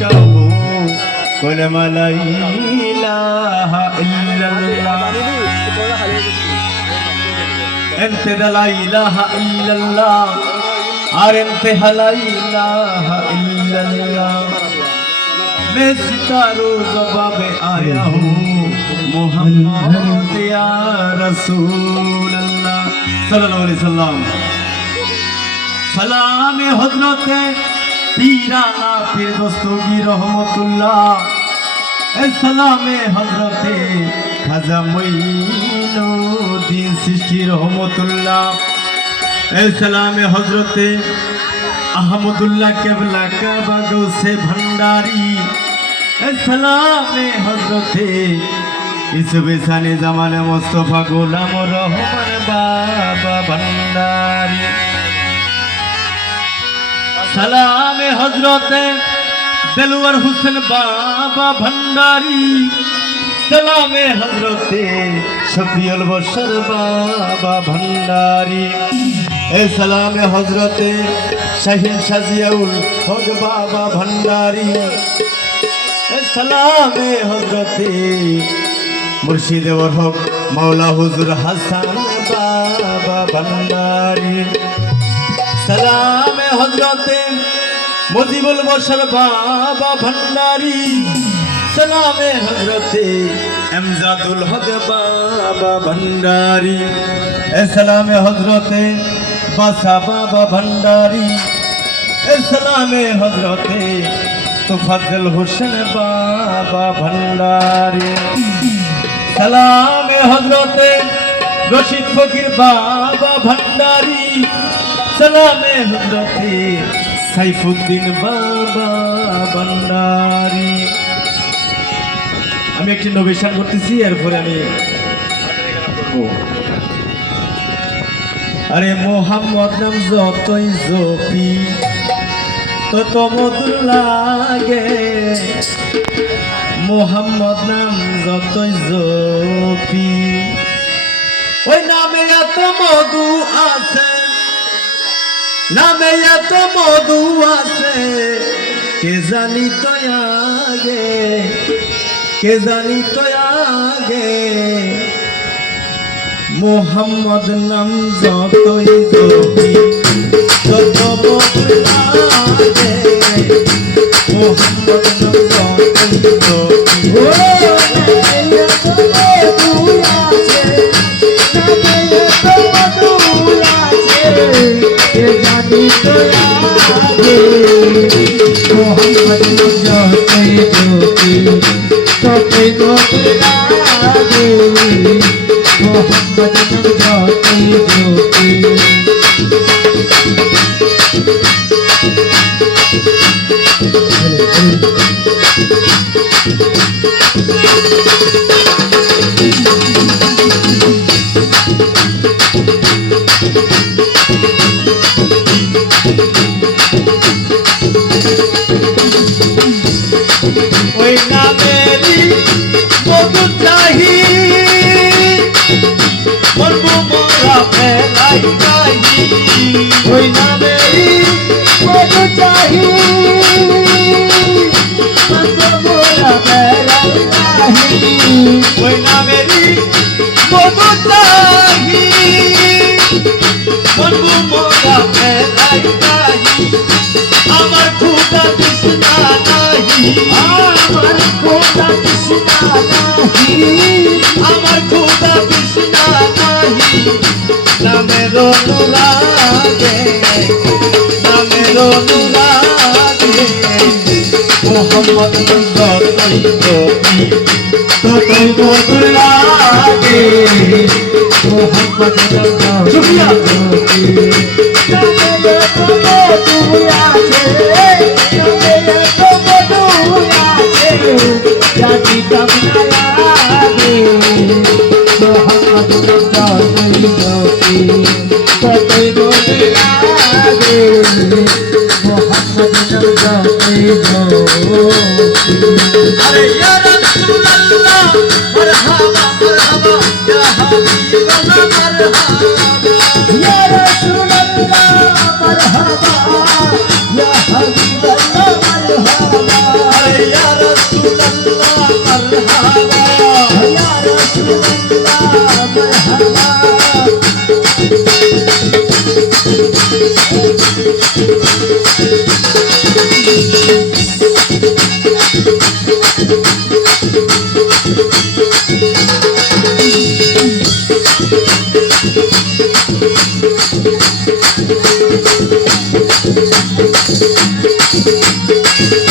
कहूँ कलमा ला इलाहा इल्लल्लाह एंते ला इलाहा इल्लल्लाह और एंते ला इलाहा इल्लल्लाह मैं सितारों जवाब आया हूँ मोहम्मद या रसूल अल्लाह सल्लल्लाहु अलैहि वसल्लम। सलाम हजरत पीराना पीर दस्तगीर रहमतुल्लाह सलाम हजरत खाजा मोइनुद्दीन चिश्ती रहमतुल्लाह सलाम हजरत अहमदुल्लाह केबला काबा गौसे भंडारी सलाम हजरत यूसुफ सानी जमाने मुस्तफा गोलाम रहमान बाबा भंडारी सलाम हजरत दिलवर हुसैन बाबा भंडारी सलाम हजरत शफीउल बशर बाबा भंडारी सलाम हजरत शाहीन शाजियाउल हक बाबा भंडारी सलाम हजरत मुर्शिद और हक मौला हुजूर हसन बाबा भंडारी सलाम हजरत मुजीबुल बशर बाबा भंडारी सलाम हजरत एमजादुल हक बाबा भंडारी सलाम हजरत बासा बाबा भंडारी सलाम हजरत तुफाजुल हुसैन बाबा भंडारी सलाम हजरत रशीद फकीर बाबा भंडारी सलाम हजरत साइफुद्दीन बाबा भंडारी। আমি একটি নবিশান করতেছি এরপরে আমি আরে মোহাম্মদ নাম যতই জপি তত মধুর লাগে মোহাম্মদ নাম যতই জপি ওই নামে এত মধু আছে নামে এত মধু আছে কে জানি তো আগে কে জানি তো আগে মোহাম্মদ নাম যতই জপি তত মধুর লাগে মোহাম্মদ নাম যতই জপি ও মোহাম্মদ নাম যতই জপি ততই মধুর লাগে মোহাম্মদ নাম যতই জপি ওই নামেরই মধু চাহি মরবো মোরা ফেলাই চাহি ওই নামেরই মধু চাহি মরবো মোরা ফেলাই চাহি ওই নামেরই মধু চাহি মরবো মোরা ফেলাই চাহি আমার খুদা তৃষ্ণা নাহি আমার খুদা তৃষ্ণা নাহি আমার খুদা তৃষ্ণা নাহি নামের অনুরাগে নামের অনুরাগে মোহাম্মদ যতই জপি ততই মধুর লাগে মোহাম্মদ যতই জপি अरे या रसूल अल्लाह मरहबा मरहबा या हबीब अल्लाह मरहबा या रसूल अल्लाह मरहबा या हबीब अल्लाह मरहबा Thank you.